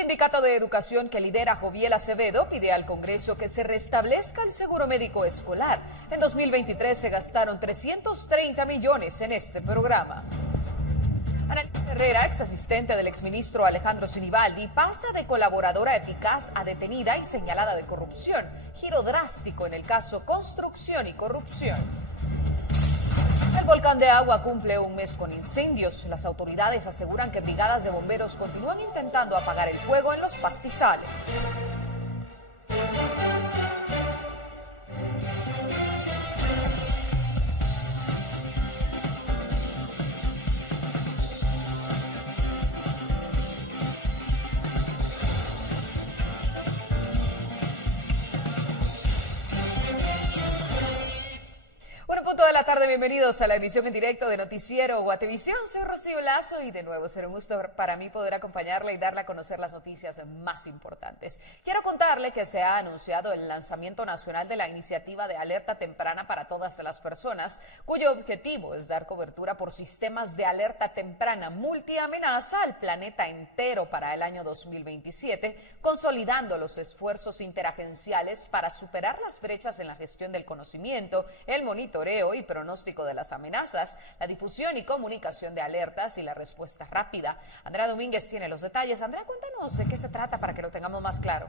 sindicato de educación que lidera Joviel Acevedo pide al Congreso que se restablezca el seguro médico escolar. En 2023 se gastaron 330 millones en este programa. Ana Herrera, ex asistente del exministro Alejandro Sinibaldi, pasa de colaboradora eficaz a detenida y señalada de corrupción. Giro drástico en el caso Construcción y Corrupción. El volcán de Agua cumple un mes con incendios. Las autoridades aseguran que brigadas de bomberos continúan intentando apagar el fuego en los pastizales. De la tarde, bienvenidos a la emisión en directo de Noticiero Guatevisión. Soy Rocío Lazo y de nuevo será un gusto para mí poder acompañarle y darle a conocer las noticias más importantes. Quiero contarle que se ha anunciado el lanzamiento nacional de la iniciativa de alerta temprana para todas las personas, cuyo objetivo es dar cobertura por sistemas de alerta temprana multiamenaza al planeta entero para el año 2027, consolidando los esfuerzos interagenciales para superar las brechas en la gestión del conocimiento, el monitoreo y pronóstico de las amenazas, la difusión y comunicación de alertas y la respuesta rápida. Andrea Domínguez tiene los detalles. Andrea, cuéntanos de qué se trata para que lo tengamos más claro.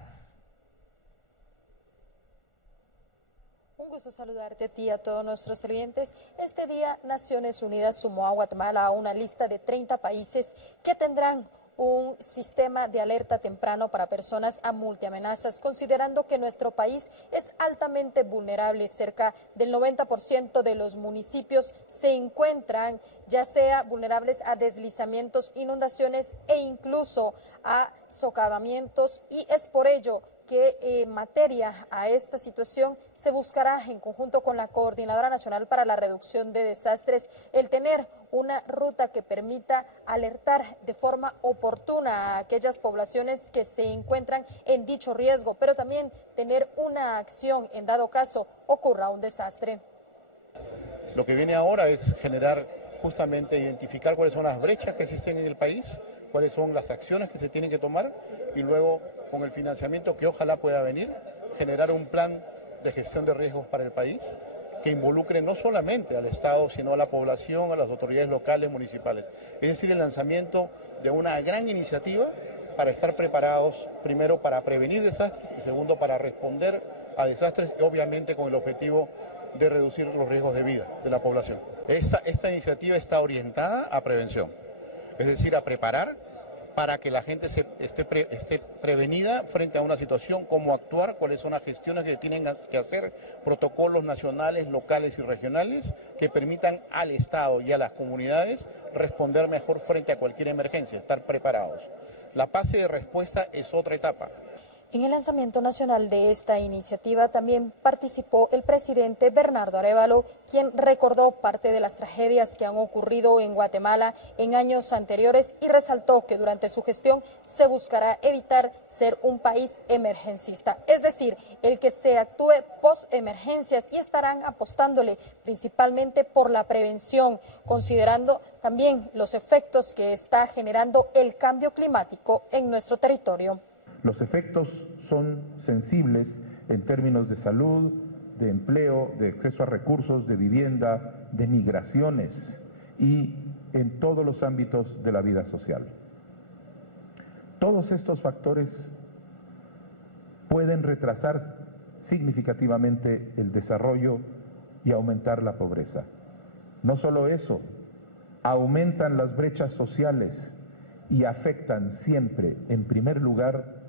Un gusto saludarte a ti y a todos nuestros televidentes. Este día Naciones Unidas sumó a Guatemala a una lista de 30 países que tendrán un sistema de alerta temprano para personas a multiamenazas, considerando que nuestro país es altamente vulnerable. Cerca del 90% de los municipios se encuentran ya sea vulnerables a deslizamientos, inundaciones e incluso a socavamientos, y es por ello que en materia a esta situación se buscará en conjunto con la Coordinadora Nacional para la Reducción de Desastres el tener una ruta que permita alertar de forma oportuna a aquellas poblaciones que se encuentran en dicho riesgo, pero también tener una acción en dado caso ocurra un desastre. Lo que viene ahora es generar, justamente identificar cuáles son las brechas que existen en el país, cuáles son las acciones que se tienen que tomar y luego, con el financiamiento que ojalá pueda venir, generar un plan de gestión de riesgos para el país que involucre no solamente al Estado, sino a la población, a las autoridades locales, municipales. Es decir, el lanzamiento de una gran iniciativa para estar preparados, primero para prevenir desastres y segundo para responder a desastres, y obviamente con el objetivo de reducir los riesgos de vida de la población. Esta iniciativa está orientada a prevención, es decir, a preparar para que la gente esté prevenida frente a una situación, cómo actuar, cuáles son las gestiones que tienen que hacer, protocolos nacionales, locales y regionales que permitan al Estado y a las comunidades responder mejor frente a cualquier emergencia, estar preparados. La fase de respuesta es otra etapa. En el lanzamiento nacional de esta iniciativa también participó el presidente Bernardo Arévalo, quien recordó parte de las tragedias que han ocurrido en Guatemala en años anteriores y resaltó que durante su gestión se buscará evitar ser un país emergencista, es decir, el que se actúe post-emergencias, y estarán apostándole principalmente por la prevención, considerando también los efectos que está generando el cambio climático en nuestro territorio. Los efectos son sensibles en términos de salud, de empleo, de acceso a recursos, de vivienda, de migraciones y en todos los ámbitos de la vida social. Todos estos factores pueden retrasar significativamente el desarrollo y aumentar la pobreza. No solo eso, aumentan las brechas sociales y afectan siempre, en primer lugar,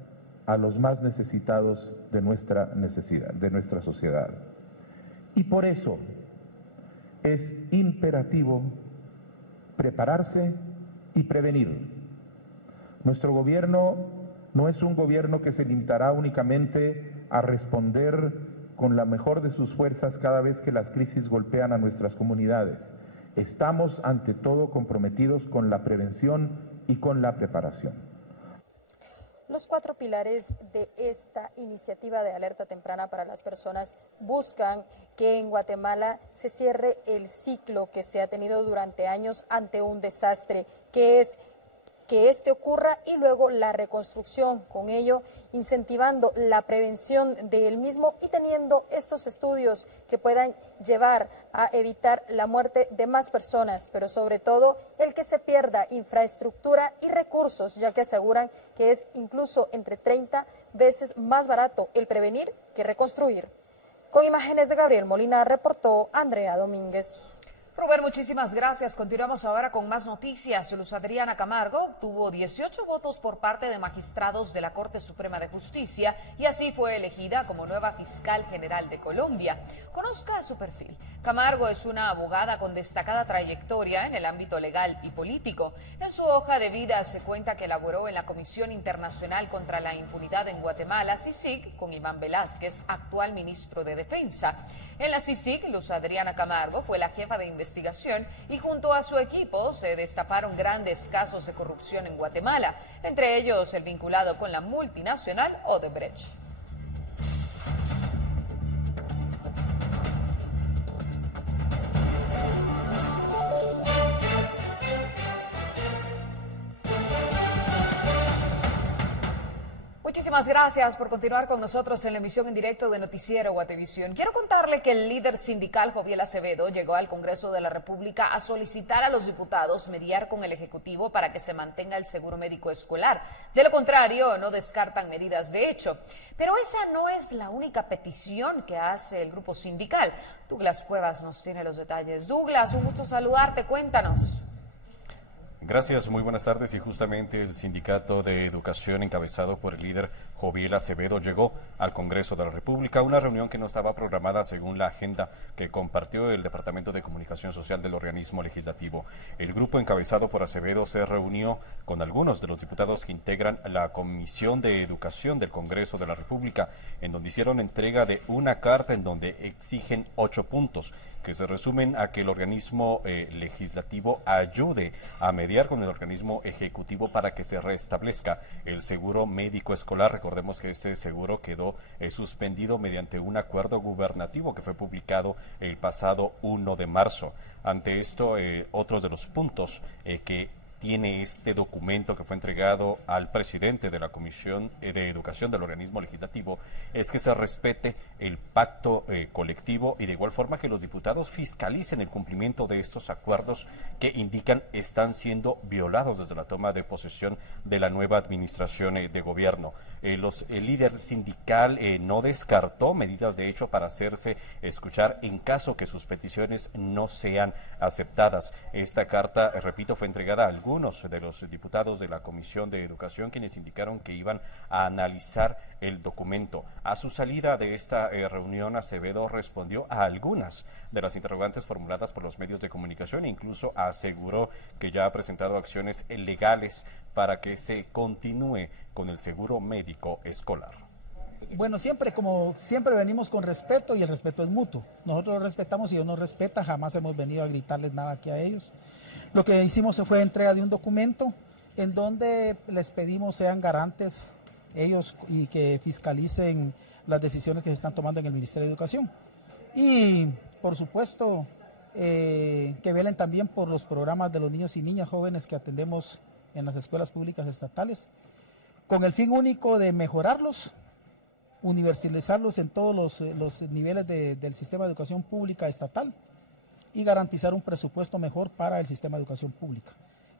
a los más necesitados de nuestra sociedad. Y por eso es imperativo prepararse y prevenir. Nuestro gobierno no es un gobierno que se limitará únicamente a responder con la mejor de sus fuerzas cada vez que las crisis golpean a nuestras comunidades. Estamos ante todo comprometidos con la prevención y con la preparación. Los 4 pilares de esta iniciativa de alerta temprana para las personas buscan que en Guatemala se cierre el ciclo que se ha tenido durante años ante un desastre, que es que este ocurra y luego la reconstrucción, con ello incentivando la prevención del mismo y teniendo estos estudios que puedan llevar a evitar la muerte de más personas, pero sobre todo el que se pierda infraestructura y recursos, ya que aseguran que es incluso entre 30 veces más barato el prevenir que reconstruir. Con imágenes de Gabriel Molina, reportó Andrea Domínguez. Rubén, muchísimas gracias. Continuamos ahora con más noticias. Luz Adriana Camargo obtuvo 18 votos por parte de magistrados de la Corte Suprema de Justicia y así fue elegida como nueva fiscal general de Colombia. Conozca su perfil. Camargo es una abogada con destacada trayectoria en el ámbito legal y político. En su hoja de vida se cuenta que elaboró en la Comisión Internacional contra la Impunidad en Guatemala, CICIG, con Iván Velázquez, actual ministro de Defensa. En la CICIG, Luz Adriana Camargo fue la jefa de investigación y junto a su equipo se destaparon grandes casos de corrupción en Guatemala, entre ellos el vinculado con la multinacional Odebrecht. Muchísimas gracias por continuar con nosotros en la emisión en directo de Noticiero Guatevisión. Quiero contarle que el líder sindical Joviel Acevedo llegó al Congreso de la República a solicitar a los diputados mediar con el Ejecutivo para que se mantenga el seguro médico escolar. De lo contrario, no descartan medidas de hecho. Pero esa no es la única petición que hace el grupo sindical. Douglas Cuevas nos tiene los detalles. Douglas, un gusto saludarte, cuéntanos. Gracias, muy buenas tardes. Y justamente el Sindicato de Educación encabezado por el líder Joviel Acevedo llegó al Congreso de la República, una reunión que no estaba programada según la agenda que compartió el Departamento de Comunicación Social del organismo legislativo. El grupo encabezado por Acevedo se reunió con algunos de los diputados que integran la Comisión de Educación del Congreso de la República, en donde hicieron entrega de una carta en donde exigen 8 puntos que se resumen a que el organismo legislativo ayude a mediar con el organismo ejecutivo para que se restablezca el seguro médico escolar. Recordemos que este seguro quedó suspendido mediante un acuerdo gubernativo que fue publicado el pasado 1 de marzo. Ante esto, otros de los puntos que tiene este documento que fue entregado al presidente de la Comisión de Educación del organismo legislativo es que se respete el pacto colectivo y de igual forma que los diputados fiscalicen el cumplimiento de estos acuerdos que indican están siendo violados desde la toma de posesión de la nueva administración de gobierno. El líder sindical no descartó medidas de hecho para hacerse escuchar en caso que sus peticiones no sean aceptadas. Esta carta, repito, fue entregada a algunos de los diputados de la Comisión de Educación, quienes indicaron que iban a analizar el documento. A su salida de esta reunión, Acevedo respondió a algunas de las interrogantes formuladas por los medios de comunicación e incluso aseguró que ya ha presentado acciones legales para que se continúe con el seguro médico escolar. Bueno, como siempre venimos con respeto y el respeto es mutuo. Nosotros los respetamos y ellos nos respetan, jamás hemos venido a gritarles nada aquí a ellos. Lo que hicimos fue entrega de un documento en donde les pedimos sean garantes ellos y que fiscalicen las decisiones que se están tomando en el Ministerio de Educación. Y, por supuesto, que velen también por los programas de los niños y niñas jóvenes que atendemos en las escuelas públicas estatales, con el fin único de mejorarlos, universalizarlos en todos los niveles del sistema de educación pública estatal y garantizar un presupuesto mejor para el sistema de educación pública.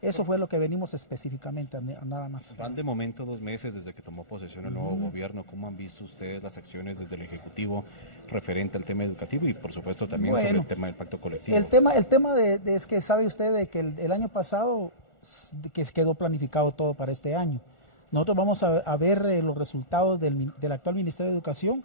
Eso fue lo que venimos específicamente, nada más. Van de momento 2 meses desde que tomó posesión el nuevo gobierno. ¿Cómo han visto ustedes las acciones desde el Ejecutivo referente al tema educativo y por supuesto también sobre el tema del pacto colectivo? El tema es que sabe usted de que el año pasado que quedó planificado todo para este año. Nosotros vamos a ver los resultados del actual Ministerio de Educación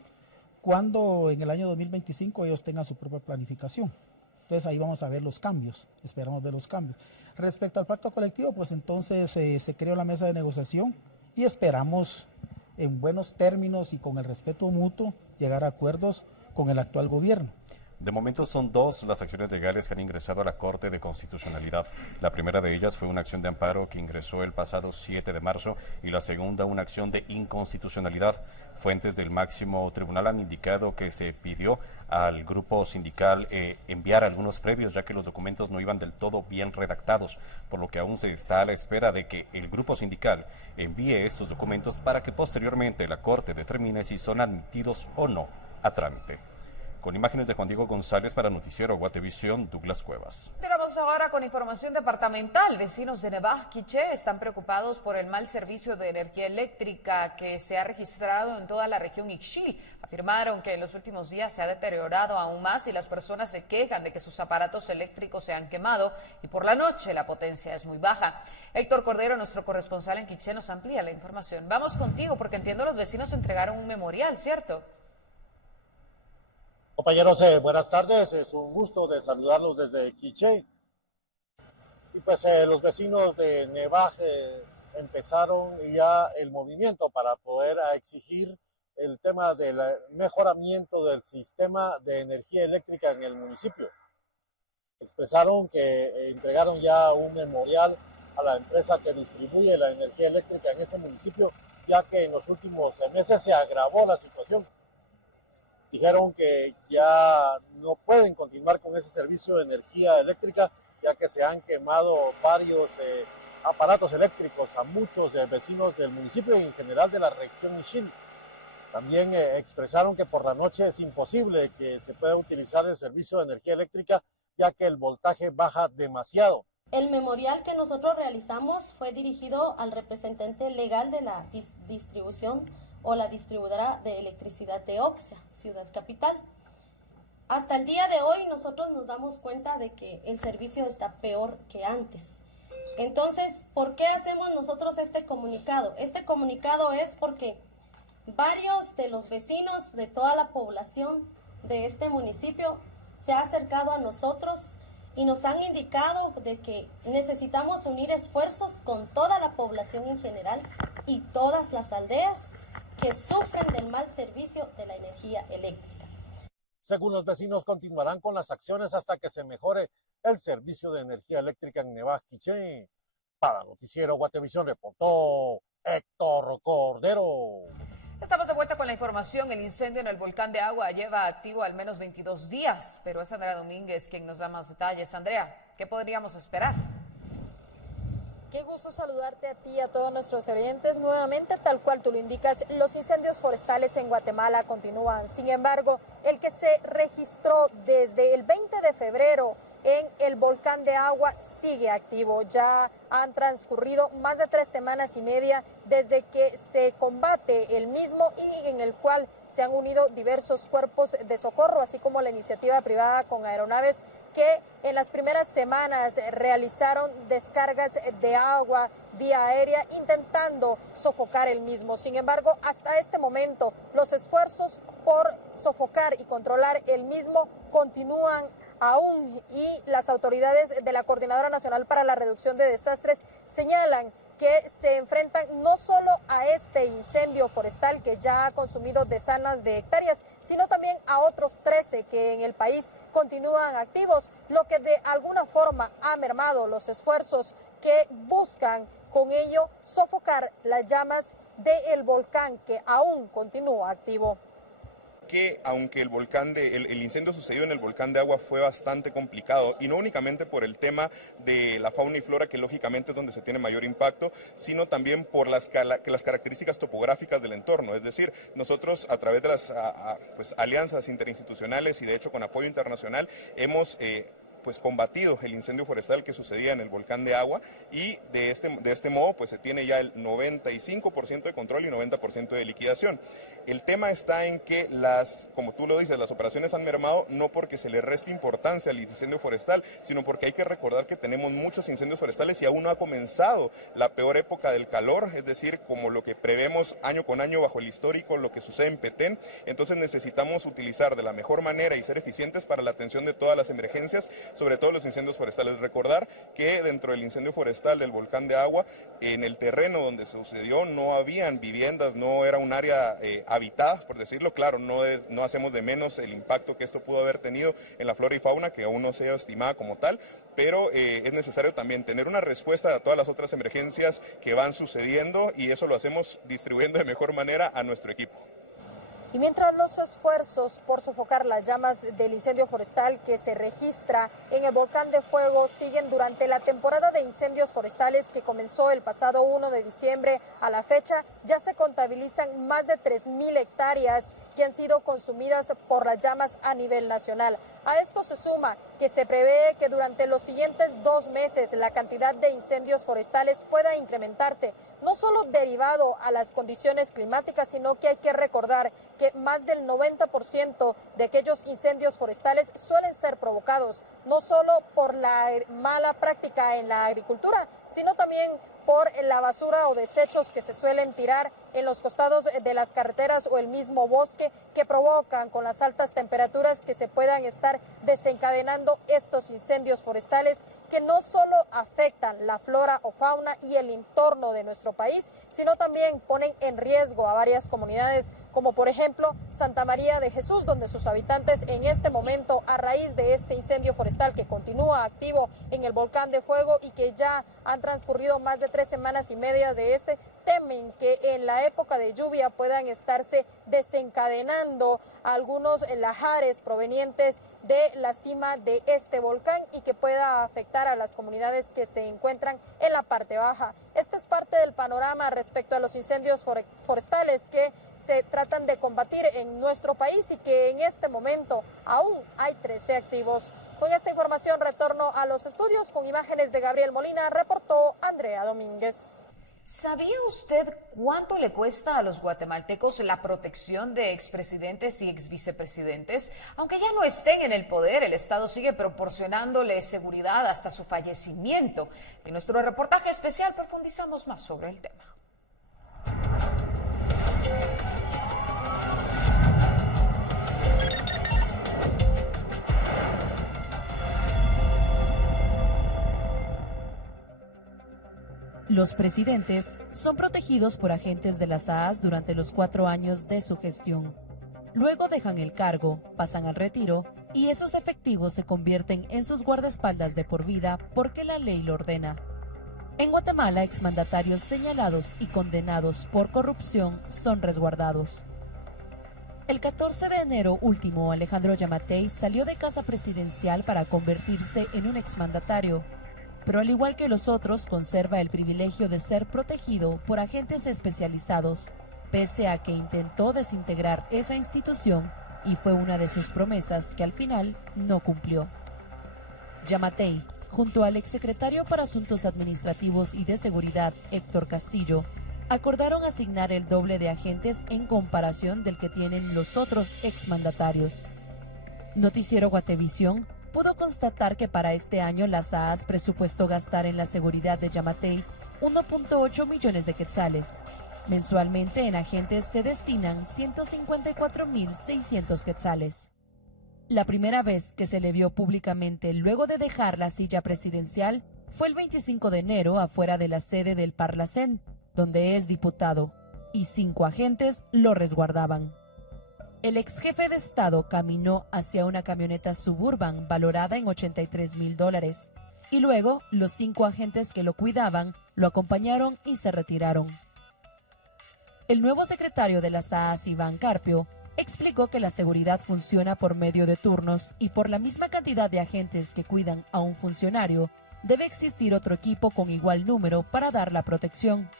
cuando en el año 2025 ellos tengan su propia planificación. Entonces ahí vamos a ver los cambios, esperamos ver los cambios. Respecto al pacto colectivo, pues entonces se creó la mesa de negociación y esperamos en buenos términos y con el respeto mutuo llegar a acuerdos con el actual gobierno. De momento son dos las acciones legales que han ingresado a la Corte de Constitucionalidad. La primera de ellas fue una acción de amparo que ingresó el pasado 7 de marzo y la segunda una acción de inconstitucionalidad. Fuentes del máximo tribunal han indicado que se pidió al grupo sindical enviar algunos previos, ya que los documentos no iban del todo bien redactados, por lo que aún se está a la espera de que el grupo sindical envíe estos documentos para que posteriormente la Corte determine si son admitidos o no a trámite. Con imágenes de Juan Diego González para Noticiero Guatevisión, Douglas Cuevas. Vamos ahora con información departamental. Vecinos de Nevaj, Quiché están preocupados por el mal servicio de energía eléctrica que se ha registrado en toda la región Ixil. Afirmaron que en los últimos días se ha deteriorado aún más y las personas se quejan de que sus aparatos eléctricos se han quemado y por la noche la potencia es muy baja. Héctor Cordero, nuestro corresponsal en Quiché, nos amplía la información. Vamos contigo porque entiendo los vecinos entregaron un memorial, ¿cierto? Compañeros, buenas tardes, es un gusto de saludarlos desde Quiché. Y pues los vecinos de Nevaj empezaron ya el movimiento para poder exigir el tema del mejoramiento del sistema de energía eléctrica en el municipio. Expresaron que entregaron ya un memorial a la empresa que distribuye la energía eléctrica en ese municipio, ya que en los últimos meses se agravó la situación. Dijeron que ya no pueden continuar con ese servicio de energía eléctrica, ya que se han quemado varios aparatos eléctricos a muchos vecinos del municipio y en general de la región Ixil. También expresaron que por la noche es imposible que se pueda utilizar el servicio de energía eléctrica, ya que el voltaje baja demasiado. El memorial que nosotros realizamos fue dirigido al representante legal de la distribución o la distribuidora de electricidad de Oxia, Ciudad Capital. Hasta el día de hoy nosotros nos damos cuenta de que el servicio está peor que antes. Entonces, ¿por qué hacemos nosotros este comunicado? Este comunicado es porque varios de los vecinos de toda la población de este municipio se han acercado a nosotros y nos han indicado de que necesitamos unir esfuerzos con toda la población en general y todas las aldeas que sufren del mal servicio de la energía eléctrica. Según los vecinos, continuarán con las acciones hasta que se mejore el servicio de energía eléctrica en Nevaj, Quiché. Para Noticiero Guatevisión reportó Héctor Cordero. Estamos de vuelta con la información. El incendio en el volcán de Agua lleva activo al menos 22 días, pero es Andrea Domínguez quien nos da más detalles. Andrea, ¿qué podríamos esperar? Qué gusto saludarte a ti y a todos nuestros televidentes. Nuevamente, tal cual tú lo indicas, los incendios forestales en Guatemala continúan. Sin embargo, el que se registró desde el 20 de febrero en el volcán de Agua sigue activo. Ya han transcurrido más de 3 semanas y media desde que se combate el mismo y en el cual se han unido diversos cuerpos de socorro, así como la iniciativa privada con aeronaves que en las primeras semanas realizaron descargas de agua vía aérea intentando sofocar el mismo. Sin embargo, hasta este momento los esfuerzos por sofocar y controlar el mismo continúan aún y las autoridades de la Coordinadora Nacional para la Reducción de Desastres señalan que se enfrentan no solo a este incendio forestal que ya ha consumido decenas de hectáreas, sino también a otros 13 que en el país continúan activos, lo que de alguna forma ha mermado los esfuerzos que buscan con ello sofocar las llamas del volcán que aún continúa activo. Que aunque el incendio sucedió en el volcán de Agua fue bastante complicado y no únicamente por el tema de la fauna y flora, que lógicamente es donde se tiene mayor impacto, sino también por las características topográficas del entorno. Es decir, nosotros a través de las alianzas interinstitucionales y de hecho con apoyo internacional hemos combatido el incendio forestal que sucedía en el volcán de Agua y de este modo pues se tiene ya el 95% de control y 90% de liquidación. El tema está en que como tú lo dices, las operaciones han mermado no porque se le reste importancia al incendio forestal, sino porque hay que recordar que tenemos muchos incendios forestales y aún no ha comenzado la peor época del calor, es decir, como lo que prevemos año con año bajo el histórico, lo que sucede en Petén. Entonces necesitamos utilizar de la mejor manera y ser eficientes para la atención de todas las emergencias, sobre todo los incendios forestales. Recordar que dentro del incendio forestal del volcán de Agua, en el terreno donde sucedió no habían viviendas, no era un área habitada, por decirlo. Claro, no hacemos de menos el impacto que esto pudo haber tenido en la flora y fauna, que aún no se ha estimada como tal, pero es necesario también tener una respuesta a todas las otras emergencias que van sucediendo, y eso lo hacemos distribuyendo de mejor manera a nuestro equipo. Y mientras los esfuerzos por sofocar las llamas del incendio forestal que se registra en el volcán de Fuego siguen durante la temporada de incendios forestales que comenzó el pasado 1 de diciembre a la fecha, ya se contabilizan más de 3.000 hectáreas que han sido consumidas por las llamas a nivel nacional. A esto se suma que se prevé que durante los siguientes 2 meses la cantidad de incendios forestales pueda incrementarse, no solo derivado a las condiciones climáticas, sino que hay que recordar que más del 90% de aquellos incendios forestales suelen ser provocados no solo por la mala práctica en la agricultura, sino también por la basura o desechos que se suelen tirar en los costados de las carreteras o el mismo bosque, que provocan con las altas temperaturas que se puedan estar desencadenando estos incendios forestales, que no solo afectan la flora o fauna y el entorno de nuestro país, sino también ponen en riesgo a varias comunidades, como por ejemplo Santa María de Jesús, donde sus habitantes en este momento, a raíz de este incendio forestal que continúa activo en el volcán de Fuego y que ya han transcurrido más de 3 semanas y media de este, temen que en la época de lluvia puedan estarse desencadenando algunos lahares provenientes de la cima de este volcán y que pueda afectar a las comunidades que se encuentran en la parte baja. Este es parte del panorama respecto a los incendios forestales que se tratan de combatir en nuestro país y que en este momento aún hay 13 activos. Con esta información retorno a los estudios con imágenes de Gabriel Molina, reportó Andrea Domínguez. ¿Sabía usted cuánto le cuesta a los guatemaltecos la protección de expresidentes y exvicepresidentes? Aunque ya no estén en el poder, el Estado sigue proporcionándole seguridad hasta su fallecimiento. En nuestro reportaje especial profundizamos más sobre el tema. Los presidentes son protegidos por agentes de las SAAS durante los 4 años de su gestión. Luego dejan el cargo, pasan al retiro y esos efectivos se convierten en sus guardaespaldas de por vida porque la ley lo ordena. En Guatemala, exmandatarios señalados y condenados por corrupción son resguardados. El 14 de enero último, Alejandro Yamatei salió de casa presidencial para convertirse en un exmandatario, pero al igual que los otros conserva el privilegio de ser protegido por agentes especializados, pese a que intentó desintegrar esa institución y fue una de sus promesas que al final no cumplió. Yamatei, junto al exsecretario para Asuntos Administrativos y de Seguridad, Héctor Castillo, acordaron asignar el doble de agentes en comparación del que tienen los otros exmandatarios. Noticiero Guatevisión pudo constatar que para este año la SAAS presupuestó gastar en la seguridad de Yamatei 1.8 millones de quetzales. Mensualmente en agentes se destinan 154.600 quetzales. La primera vez que se le vio públicamente luego de dejar la silla presidencial fue el 25 de enero afuera de la sede del Parlacén, donde es diputado, y 5 agentes lo resguardaban. El ex jefe de Estado caminó hacia una camioneta Suburban valorada en $83,000 y luego los 5 agentes que lo cuidaban lo acompañaron y se retiraron. El nuevo secretario de la SAAS, Iván Carpio, explicó que la seguridad funciona por medio de turnos y por la misma cantidad de agentes que cuidan a un funcionario, debe existir otro equipo con igual número para dar la protección.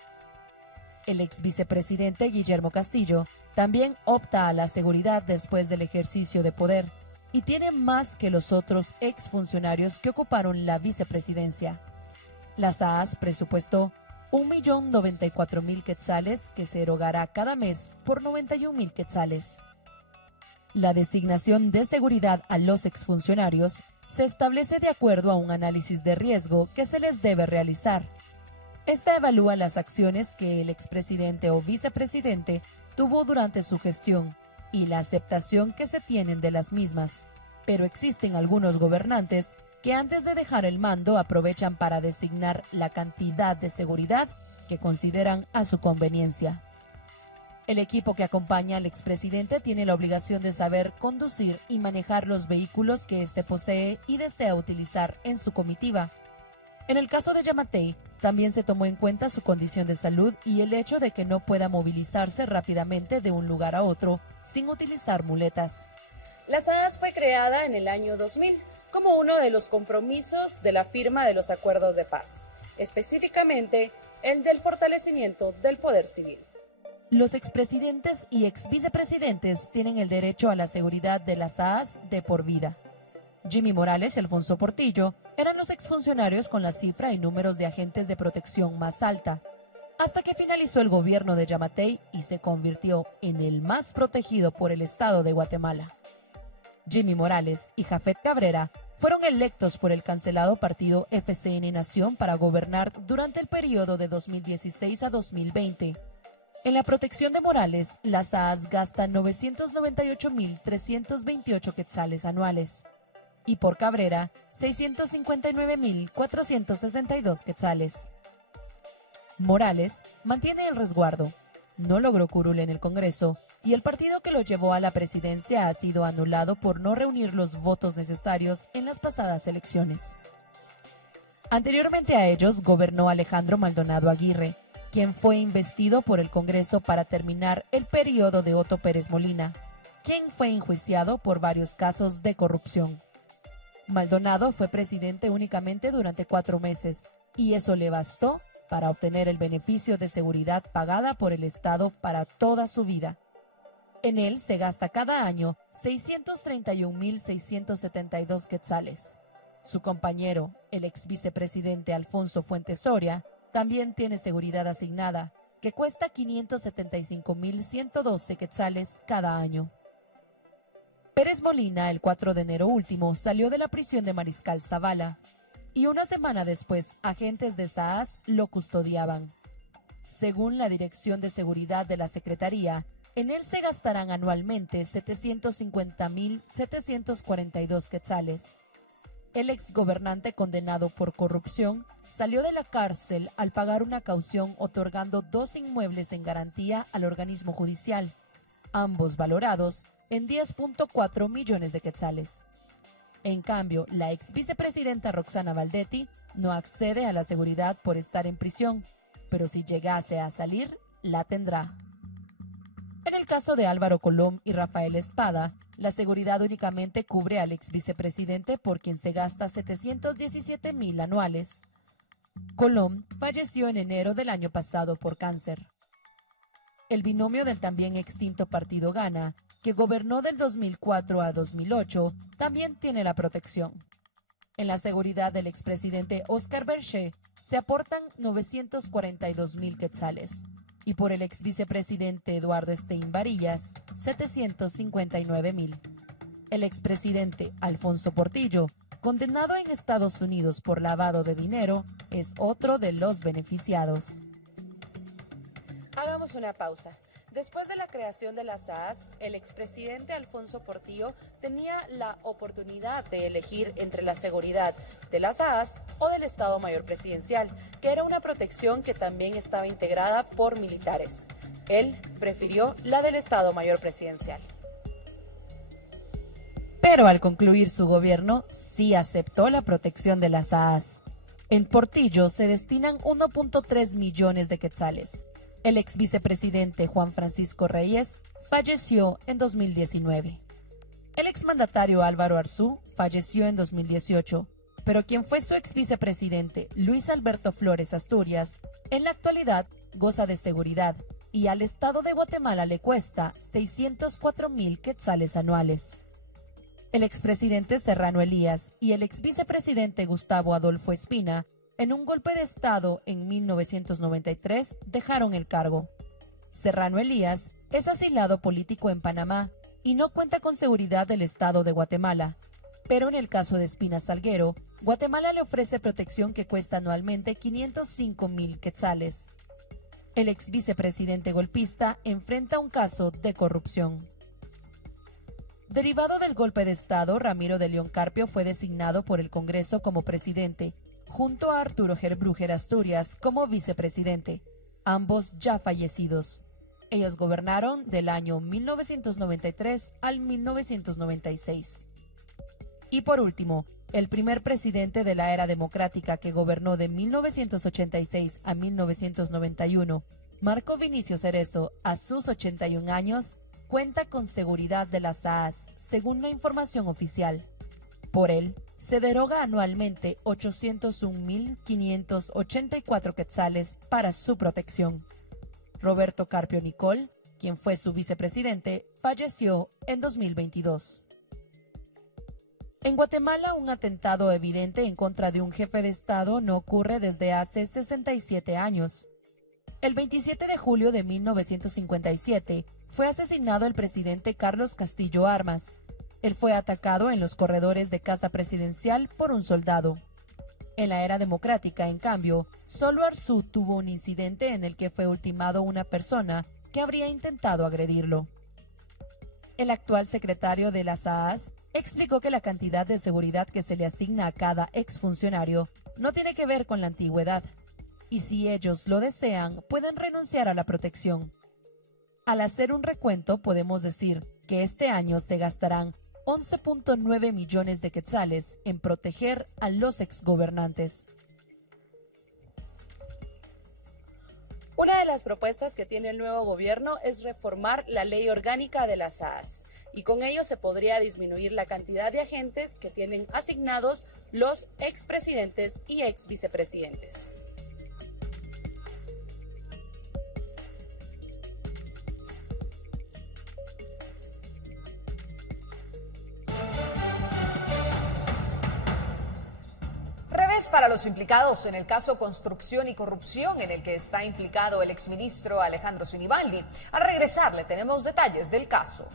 El ex vicepresidente Guillermo Castillo también opta a la seguridad después del ejercicio de poder y tiene más que los otros exfuncionarios que ocuparon la vicepresidencia. La SAAS presupuestó 1.094.000 quetzales que se erogará cada mes por 91.000 quetzales. La designación de seguridad a los exfuncionarios se establece de acuerdo a un análisis de riesgo que se les debe realizar. Esta evalúa las acciones que el expresidente o vicepresidente tuvo durante su gestión y la aceptación que se tienen de las mismas, pero existen algunos gobernantes que antes de dejar el mando aprovechan para designar la cantidad de seguridad que consideran a su conveniencia. El equipo que acompaña al expresidente tiene la obligación de saber conducir y manejar los vehículos que éste posee y desea utilizar en su comitiva. En el caso de Yamatei, también se tomó en cuenta su condición de salud y el hecho de que no pueda movilizarse rápidamente de un lugar a otro sin utilizar muletas. La SAAS fue creada en el año 2000 como uno de los compromisos de la firma de los acuerdos de paz, específicamente el del fortalecimiento del poder civil. Los expresidentes y exvicepresidentes tienen el derecho a la seguridad de las SAAS de por vida. Jimmy Morales y Alfonso Portillo eran los exfuncionarios con la cifra y números de agentes de protección más alta, hasta que finalizó el gobierno de Yamatei y se convirtió en el más protegido por el Estado de Guatemala. Jimmy Morales y Jafet Cabrera fueron electos por el cancelado partido FCN Nación para gobernar durante el periodo de 2016 a 2020. En la protección de Morales, las SAAS gastan 998.328 quetzales anuales y por Cabrera, 659.462 quetzales. Morales mantiene el resguardo, no logró curul en el Congreso y el partido que lo llevó a la presidencia ha sido anulado por no reunir los votos necesarios en las pasadas elecciones. Anteriormente a ellos gobernó Alejandro Maldonado Aguirre, quien fue investido por el Congreso para terminar el periodo de Otto Pérez Molina, quien fue enjuiciado por varios casos de corrupción. Maldonado fue presidente únicamente durante 4 meses, y eso le bastó para obtener el beneficio de seguridad pagada por el Estado para toda su vida. En él se gasta cada año 631.672 quetzales. Su compañero, el ex vicepresidente Alfonso Fuentes Soria, también tiene seguridad asignada, que cuesta 575.112 quetzales cada año. Pérez Molina, el 4 de enero último, salió de la prisión de Mariscal Zavala y una semana después, agentes de SAAS lo custodiaban. Según la Dirección de Seguridad de la Secretaría, en él se gastarán anualmente 750.742 quetzales. El exgobernante condenado por corrupción salió de la cárcel al pagar una caución otorgando 2 inmuebles en garantía al organismo judicial, ambos valorados en 10.4 millones de quetzales. En cambio, la ex vicepresidenta Roxana Valdetti no accede a la seguridad por estar en prisión, pero si llegase a salir, la tendrá. En el caso de Álvaro Colom y Rafael Espada, la seguridad únicamente cubre al ex vicepresidente por quien se gasta 717.000 anuales. Colom falleció en enero del año pasado por cáncer. El binomio del también extinto Partido Gana, que gobernó del 2004 a 2008, también tiene la protección. En la seguridad del expresidente Óscar Berché se aportan 942.000 quetzales y por el ex vicepresidente Eduardo Estein Varillas, 759.000. El expresidente Alfonso Portillo, condenado en Estados Unidos por lavado de dinero, es otro de los beneficiados. Hagamos una pausa. Después de la creación de la SAAS, el expresidente Alfonso Portillo tenía la oportunidad de elegir entre la seguridad de la SAAS o del Estado Mayor Presidencial, que era una protección que también estaba integrada por militares. Él prefirió la del Estado Mayor Presidencial. Pero al concluir su gobierno, sí aceptó la protección de la SAAS. En Portillo se destinan 1.3 millones de quetzales. El ex vicepresidente Juan Francisco Reyes falleció en 2019. El exmandatario Álvaro Arzú falleció en 2018, pero quien fue su ex vicepresidente Luis Alberto Flores Asturias, en la actualidad goza de seguridad y al Estado de Guatemala le cuesta 604.000 quetzales anuales. El expresidente Serrano Elías y el ex vicepresidente Gustavo Adolfo Espina, en un golpe de Estado en 1993, dejaron el cargo. Serrano Elías es asilado político en Panamá y no cuenta con seguridad del Estado de Guatemala. Pero en el caso de Espina Salguero, Guatemala le ofrece protección que cuesta anualmente 505.000 quetzales. El ex vicepresidente golpista enfrenta un caso de corrupción. Derivado del golpe de Estado, Ramiro de León Carpio fue designado por el Congreso como presidente, junto a Arturo Gerbrujer Asturias como vicepresidente, ambos ya fallecidos. Ellos gobernaron del año 1993 al 1996. Y por último, el primer presidente de la era democrática que gobernó de 1986 a 1991, Marco Vinicio Cerezo, a sus 81 años, cuenta con seguridad de las AAS, según la información oficial. Por él, se deroga anualmente 801.584 quetzales para su protección. Roberto Carpio Nicol, quien fue su vicepresidente, falleció en 2022. En Guatemala, un atentado evidente en contra de un jefe de Estado no ocurre desde hace 67 años. El 27 de julio de 1957 fue asesinado el presidente Carlos Castillo Armas. Él fue atacado en los corredores de Casa Presidencial por un soldado. En la era democrática, en cambio, solo Arzú tuvo un incidente en el que fue ultimado una persona que habría intentado agredirlo. El actual secretario de las AAS explicó que la cantidad de seguridad que se le asigna a cada exfuncionario no tiene que ver con la antigüedad, y si ellos lo desean, pueden renunciar a la protección. Al hacer un recuento, podemos decir que este año se gastarán 11.9 millones de quetzales en proteger a los exgobernantes. Una de las propuestas que tiene el nuevo gobierno es reformar la ley orgánica de las AAS, y con ello se podría disminuir la cantidad de agentes que tienen asignados los expresidentes y exvicepresidentes. Para los implicados en el caso Construcción y Corrupción en el que está implicado el exministro Alejandro Sinibaldi. Al regresar le tenemos detalles del caso.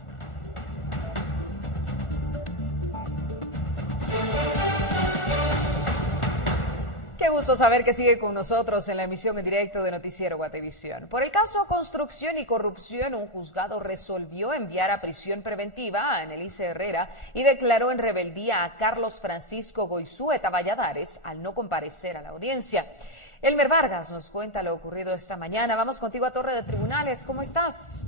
Qué gusto saber que sigue con nosotros en la emisión en directo de Noticiero Guatevisión. Por el caso Construcción y Corrupción, un juzgado resolvió enviar a prisión preventiva a Annelise Herrera y declaró en rebeldía a Carlos Francisco Goizueta Valladares al no comparecer a la audiencia. Elmer Vargas nos cuenta lo ocurrido esta mañana. Vamos contigo a Torre de Tribunales. ¿Cómo estás?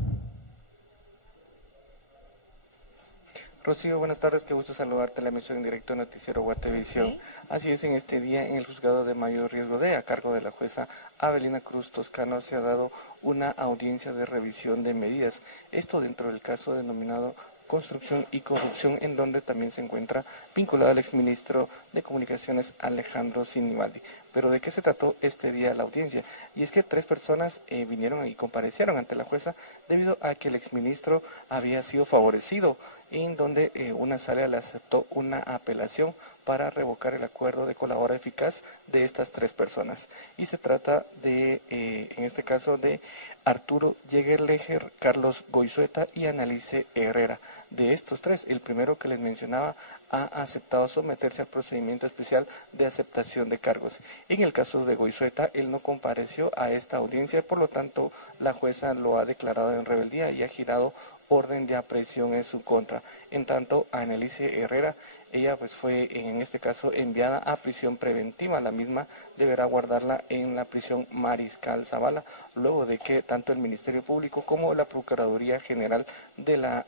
Rocío, buenas tardes, qué gusto saludarte en la emisión en directo de Noticiero Guatevisión. Sí. Así es, en este día en el juzgado de mayor riesgo D, a cargo de la jueza Avelina Cruz Toscano, se ha dado una audiencia de revisión de medidas. Esto dentro del caso denominado Construcción y Corrupción, en donde también se encuentra vinculado al exministro de Comunicaciones Alejandro Sinibaldi. Pero ¿de qué se trató este día la audiencia? Y es que 3 personas vinieron y comparecieron ante la jueza debido a que el exministro había sido favorecido, en donde una sala le aceptó una apelación para revocar el acuerdo de colaboración eficaz de estas 3 personas. Y se trata de, en este caso, de Arturo Jägerleger, Carlos Goizueta y Annelise Herrera. De estos 3, el primero que les mencionaba ha aceptado someterse al procedimiento especial de aceptación de cargos. En el caso de Goizueta, él no compareció a esta audiencia, por lo tanto la jueza lo ha declarado en rebeldía y ha girado orden de aprehensión en su contra. En tanto, a Annelise Herrera, ella pues fue en este caso enviada a prisión preventiva. La misma deberá guardarla en la prisión Mariscal Zavala, luego de que tanto el Ministerio Público como la Procuraduría General de la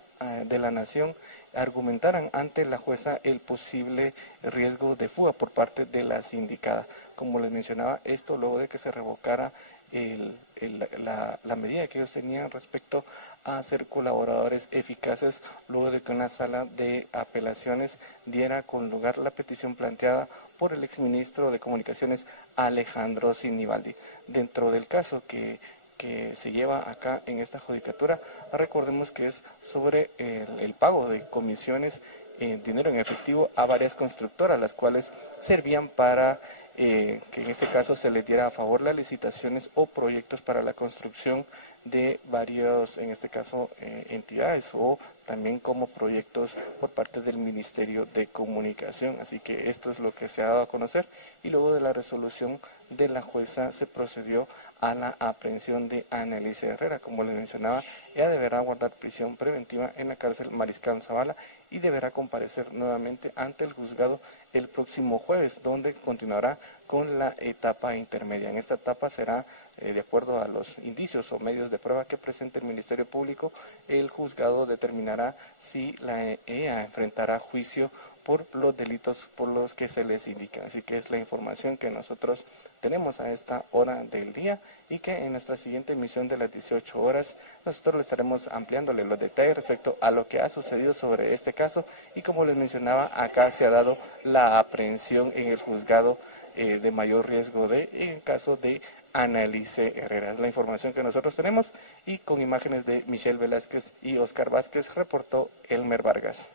Nación argumentaran ante la jueza el posible riesgo de fuga por parte de la sindicada. Como les mencionaba, esto luego de que se revocara la medida que ellos tenían respecto a ser colaboradores eficaces, luego de que una sala de apelaciones diera con lugar la petición planteada por el exministro de Comunicaciones Alejandro Sinibaldi. Dentro del caso que se lleva acá en esta judicatura, recordemos que es sobre el pago de comisiones en dinero en efectivo a varias constructoras, las cuales servían para que en este caso se les diera a favor las licitaciones o proyectos para la construcción de varios, en este caso, entidades o también como proyectos por parte del Ministerio de Comunicación. Así que esto es lo que se ha dado a conocer, y luego de la resolución de la jueza se procedió a la aprehensión de Annalise Herrera. Como les mencionaba, ella deberá guardar prisión preventiva en la cárcel Mariscal Zavala y deberá comparecer nuevamente ante el juzgado el próximo jueves, donde continuará con la etapa intermedia. En esta etapa será, de acuerdo a los indicios o medios de prueba que presente el Ministerio Público, el juzgado determinará si ella enfrentará juicio por los delitos por los que se les indica. Así que es la información que nosotros tenemos a esta hora del día, y que en nuestra siguiente emisión de las 18 horas nosotros le estaremos ampliándole los detalles respecto a lo que ha sucedido sobre este caso. Y como les mencionaba, acá se ha dado la aprehensión en el juzgado de mayor riesgo en caso de Annalise Herrera. Es la información que nosotros tenemos, y con imágenes de Michelle Velázquez y Oscar Vázquez reportó Elmer Vargas.